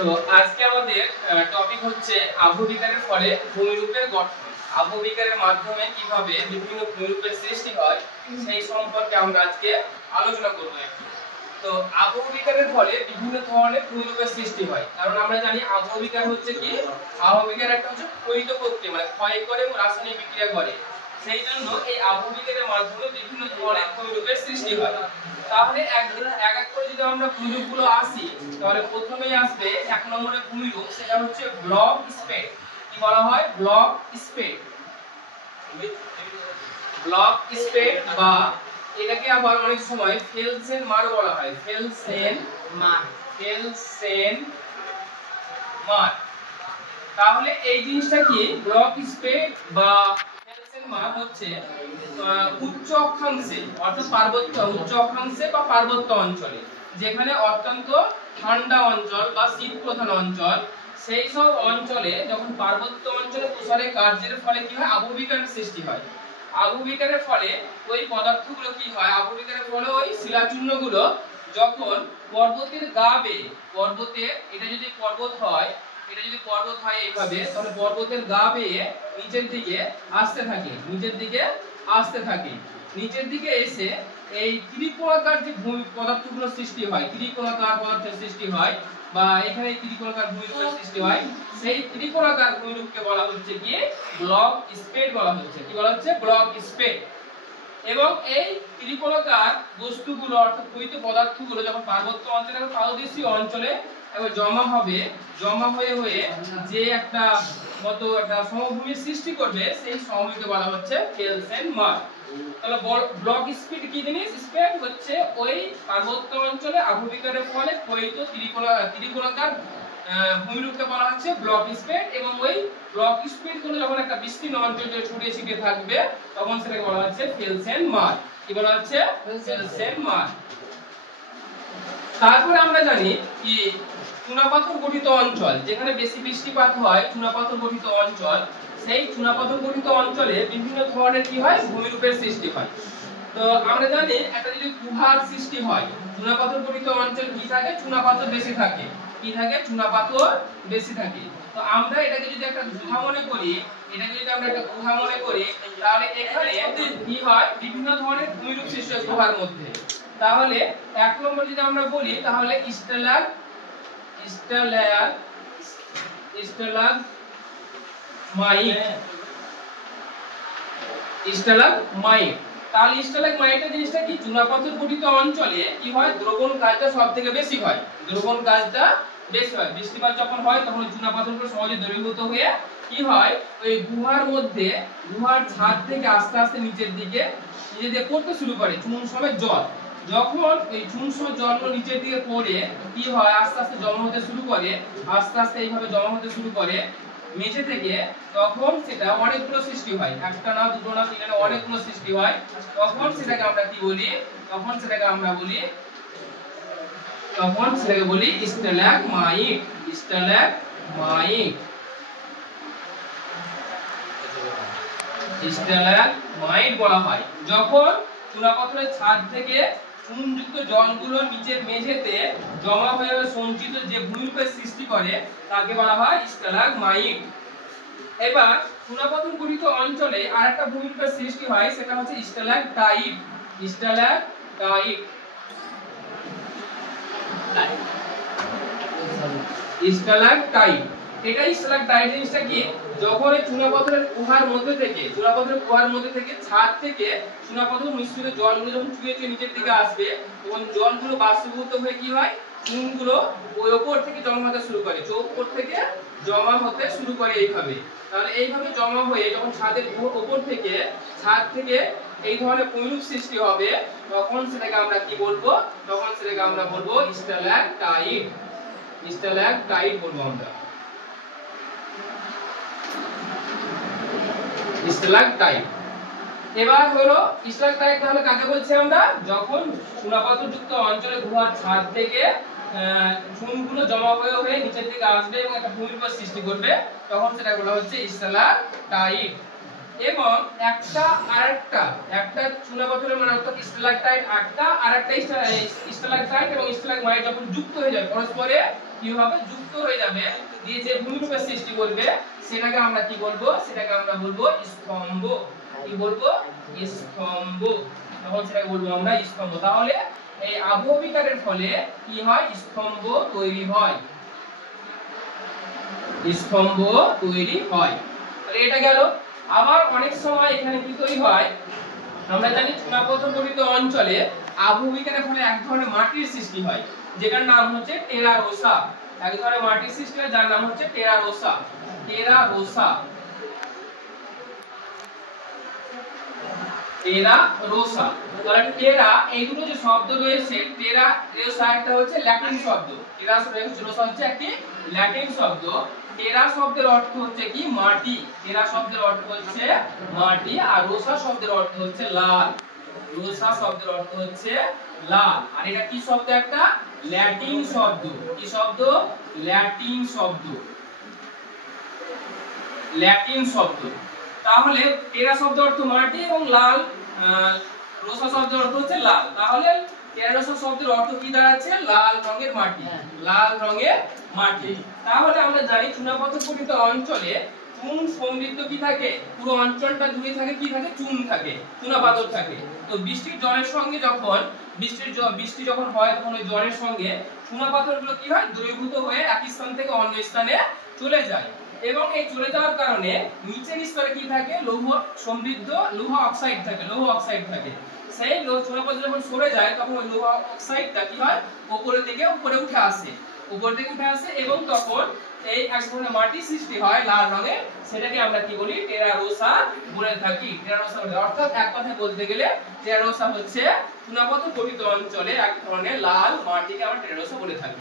তো আজকে আমাদের টপিক হচ্ছে আবহবিকারের ফলে ভূমিরূপের গঠন। আবহবিকারের মাধ্যমে কিভাবে বিভিন্ন ভূমিরূপের সৃষ্টি হয় সেই সম্পর্কে আমরা আজকে আলোচনা করব। তো আবহবিকারের ফলে বিভিন্ন ধরনের ভূমিরূপের সৃষ্টি হয়, কারণ আমরা জানি আবহবিকার হচ্ছে কি, আবহবিকার একটা হচ্ছে ক্ষয়িত প্রক্রিয়া, মানে ক্ষয় করে এবং রাসায়নিক বিক্রিয়া করে। সেই জন্য এই আবহবিকারের মাধ্যমে বিভিন্ন ধরনের ভূমিরূপের সৃষ্টি হয়। তাহলে এক এক করে যদি আমরা ভূমিরূপগুলো আসি, তাহলে প্রথমেই আসবে এক নম্বরের ভূমিরূপ, সেটা হচ্ছে ব্লক স্পেট। কি বলা হয়? Block spate. ব্লক স্পেট বা এটাকে আবার অনেক সময় ফেলসেন মার বলা হয়। ফেলসেন মার। ফেলসেন মার। তাহলে এই জিনিসটা কি? ব্লক স্পেট বা ফেলসেন মার হচ্ছে উচ্চ অক্ষাংশে, অর্থাৎ পার্বত্য উচ্চ অক্ষাংশে বা পার্বত্য অঞ্চলে, যেখানে অত্যন্ত ঠান্ডা অঞ্চল বা শীত প্রধান অঞ্চল, সেই সব অঞ্চলে যখন পার্বত্য অঞ্চলে তুষারের কার্যের ফলে কি হয়? আবহবিকারের সৃষ্টি হয়। আবহবিকারের ফলে ওই পদার্থগুলো কি হয়? আবহবিকারের ফলে ওই শিলাচূর্ণগুলো যখন পর্বতের গা বেয়ে, পর্বতের এটা যদি পর্বত হয়, এটা যদি পর্বত হয় এইভাবে, তাহলে পর্বতের গা বেয়ে নিচের দিকে আসতে থাকে, নিচের দিকে আসতে থাকে। নিচের দিকে এসে এই ত্রিকোণাকার যে পদার্থগুলো সৃষ্টি হয়, ত্রিকোণাকার পদার্থের সৃষ্টি হয়, বা এখানে ত্রিকোণাকার ভূমিরূপের সৃষ্টি হয়, সেই ত্রিকোণাকার ভূমিরূপকে বলা হচ্ছে কি? ব্লক স্পেট বলা হচ্ছে। কি বলা হচ্ছে? Block spate. এবং এই ত্রিকোণাকার বস্তুগুলো অর্থাৎ ক্ষয়িত পদার্থগুলো যখন পার্বত্য অঞ্চলে এবং পাদদেশীয় অঞ্চলে এবার জমা হবে, জমা হয়ে হয়ে যে একটা মতো একটা সমভূমির সৃষ্টি করবে, সেই সমভূমিকে বলা হচ্ছে ফেলসেন মার। তাহলে ব্লক স্পিড কি জিনিস? স্পেট হচ্ছে ওই পার্বত্য অঞ্চলে আবহবিকারের ফলে ক্ষয়িত ত্রিকোণাকার ভূমিরূপকে বলা হচ্ছে ব্লক স্পেট। এবং ওই ব্লক স্পেট গুলো যখন একটা বিস্তীর্ণ অঞ্চলে ছড়িয়ে ছিটিয়ে থাকবে, তখন সেটাকে বলা হচ্ছে ফেলসেন মার। কি বলা হচ্ছে? ফেলসেন মার। তারপরে আমরা জানি কি চুনাপাথর গঠিত অঞ্চল, যেখানে বেশি বৃষ্টিপাত হয়, চুনাপাথর গঠিত অঞ্চল, সেই চুনাপাথর গঠিত অঞ্চলে বিভিন্ন ধরনের কি হয়? ভূমিরূপের সৃষ্টি হয়। তো আমরা জানি একটা যদি গুহার সৃষ্টি হয়, চুনাপাথর গঠিত অঞ্চল কি থাকে? চুনাপাথর বেশি থাকে। কি থাকে? চুনাপাথর বেশি থাকে। তো আমরা এটাকে যদি একটা গুহা মনে করি, এটাকে যদি আমরা একটা গুহা মনে করি, তাহলে এখানে কি হয়? বিভিন্ন ধরনের ভূমিরূপ সৃষ্টি হয় গুহার মধ্যে। তাহলে এক নম্বর যদি আমরা বলি, তাহলে স্ট্যালাগমাইট। তাহলে স্ট্যালাগমাইটের জিনিসটা কি? চুনাপাথর গঠিত অঞ্চলে কি হয়? দ্রবণ কাজটা সবথেকে বেশি হয়। দ্রবণ কাজটা বেশি হয়। বৃষ্টিপাত যখন হয়, তখন চুনাপাথরগুলো সহজে দ্রবীভূত হয়ে কি হয়? ওই গুহার মধ্যে, গুহার ছাদ থেকে আস্তে আস্তে নিচের দিকে পড়তে শুরু করে চুন সমেত জল। যখন এই চুন সমেত জলগুলো নিচের দিকে পড়ে কি হয়? আস্তে আস্তে জমা হতে শুরু করে, আস্তে আস্তে এইভাবে জমা হতে শুরু করে মেঝে থেকে, তখন সেটা অনেকগুলো সৃষ্টি হয়। একটা না, দুটো না, তিনটা না, অনেকগুলো সৃষ্টি হয়। তখন সেটাকে আমরা কি বলি? তখন সেটাকে বলি স্ট্যালাগমাইট। স্ট্যালাগমাইট। স্ট্যালাগমাইট বলা হয় যখন চুনাপাথরের ছাদ থেকে চুনযুক্ত জলগুলো নিচের মেঝেতে জমা হয়ে সঞ্চিত যে ভূমিরূপের সৃষ্টি করে, তাকে বলা হয় স্ট্যালাগমাইট। এবার চুনাপাথর গঠিত অঞ্চলে আরেকটা ভূমিরূপের সৃষ্টি হয়, সেটা হচ্ছে স্ট্যালাকটাইট। স্ট্যালাকটাইট। স্ট্যালাকটাইট। এটা স্ট্যালাকটাইট জিনিসটা কি? যখন এই চুনাপাথরের গুহার মধ্যে থেকে ছাদ থেকে চুনাপাথর মিশ্রিত জলগুলো যখন চুইয়ে চুইয়ে নিচের দিকে আসবে, তখন জলগুলো বাষ্পীভূত হয়ে কি হয়? চুনগুলো ওই উপর থেকে জমা হতে শুরু করে, উপর থেকে জমা হতে শুরু করে এইভাবে। তাহলে এইভাবে জমা হয়ে যখন ছাদের উপর থেকে, ছাদ থেকে এই ধরনের ভূমিরূপ সৃষ্টি হবে, তখন সেটাকে আমরা কি বলবো? তখন সেটাকে আমরা বলবো স্ট্যালাকটাইট। স্ট্যালাকটাইট বলবো আমরা। স্ট্যালাকটাইট। এবার হলো স্ট্যালাকটাইট তাহলে কাকে বলছি আমরা? যখন চুনাপাথরযুক্ত অঞ্চলে গুহার ছাদ থেকে চুনগুলো জমা হয়ে হয়ে নিচের দিকে আসবে এবং একটা ভূমিরূপের সৃষ্টি করবে, তখন সেটা বলা হচ্ছে স্ট্যালাকটাইট। এবং একটা চুনাপাথরের মানে অর্থাৎ স্ট্যালাকটাইট একটা, আরেকটা স্ট্যালাকটাইট এবং স্ট্যালাগমাইট যখন যুক্ত হয়ে যায় পরস্পরে, কি হবে যুক্ত হয়ে যাবে, দিয়ে যে ভূমিরূপের সৃষ্টি করবে সেটাকে আমরা কি বলবো, সেটাকে আমরা বলবো স্তম্ভ। কি বলবো, স্তম্ভ। তখন সেটাকে বলবো আমরা স্তম্ভ। তাহলে এই আবহ বিকারের ফলে কি হয়, স্তম্ভ তৈরি হয়, স্তম্ভ তৈরি হয়। তাহলে এটা গেল। আবার অনেক সময় এখানে কি তৈরি হয়, আমরা জানি চুনাপাথর গঠিত অঞ্চলে আবহ বিকারের ফলে এক ধরনের মাটির সৃষ্টি হয়, যেটার নাম হচ্ছে টেরারোসা। এক ধরনের মাটির সৃষ্টি হয় যার নাম হচ্ছে টেরারোসা। টেরারোসা, টেরারোসা। তাহলে টেরা, এই দুটো যে শব্দ রয়েছে, টেরা রোসা একটা হচ্ছে ল্যাটিন শব্দ, টেরারোসা হচ্ছে একটি ল্যাটিন শব্দ। টেরা শব্দের অর্থ হচ্ছে কি, মাটি। টেরা শব্দের অর্থ হচ্ছে মাটি, আর রোসা শব্দের অর্থ হচ্ছে লাল। রোসা শব্দের অর্থ হচ্ছে লাল। আর এটা কি শব্দ, একটা ল্যাটিন শব্দ। কি শব্দ, ল্যাটিন শব্দ, ল্যাটিন শব্দ। তাহলে টেরা শব্দের অর্থ মাটি এবং লাল, রোসা শব্দের অর্থ হচ্ছে লাল। তাহলে টেরারোসা শব্দের অর্থ কি দাঁড়াচ্ছে, লাল রঙের মাটি, লাল রঙের মাটি। তাহলে আমরা জানি চুনাপাথর গঠিত অঞ্চলে চুন সমৃদ্ধ কি থাকে, পুরো অঞ্চলটা জুড়ে থাকে কি থাকে, চুন থাকে, চুনাপাথর থাকে। তো বৃষ্টির জলের সঙ্গে যখন বৃষ্টি যখন হয় তখন ওই জলের সঙ্গে চুনাপাথরগুলো কি হয়, দ্রবীভূত হয়ে এক স্থান থেকে অন্য স্থানে চলে যায়। এবং এই চলে যাওয়ার কারণে নিচের স্তরে কি থাকে, লৌহ সমৃদ্ধ লৌহ অক্সাইড থাকে, লৌহ অক্সাইড থাকে। সেই চুনাপাথর যখন সরে যায় তখন ওই লৌহ অক্সাইডটা কি হয়, উপরের দিকে উপরে উঠে আসে, উপর দিকে উঠে আসে, এবং তখন এই এক ধরনের মাটি সৃষ্টি হয় লাল রঙের, সেটাকে আমরা কি বলি, টেরারোসা বলে থাকি। টেরারোসা বলে, অর্থাৎ এক কথায় বলতে গেলে টেরারোসা হচ্ছে চুনাপাথর গঠিত অঞ্চলে এক ধরনের লাল মাটিকে আমরা টেরারোসা বলে থাকি।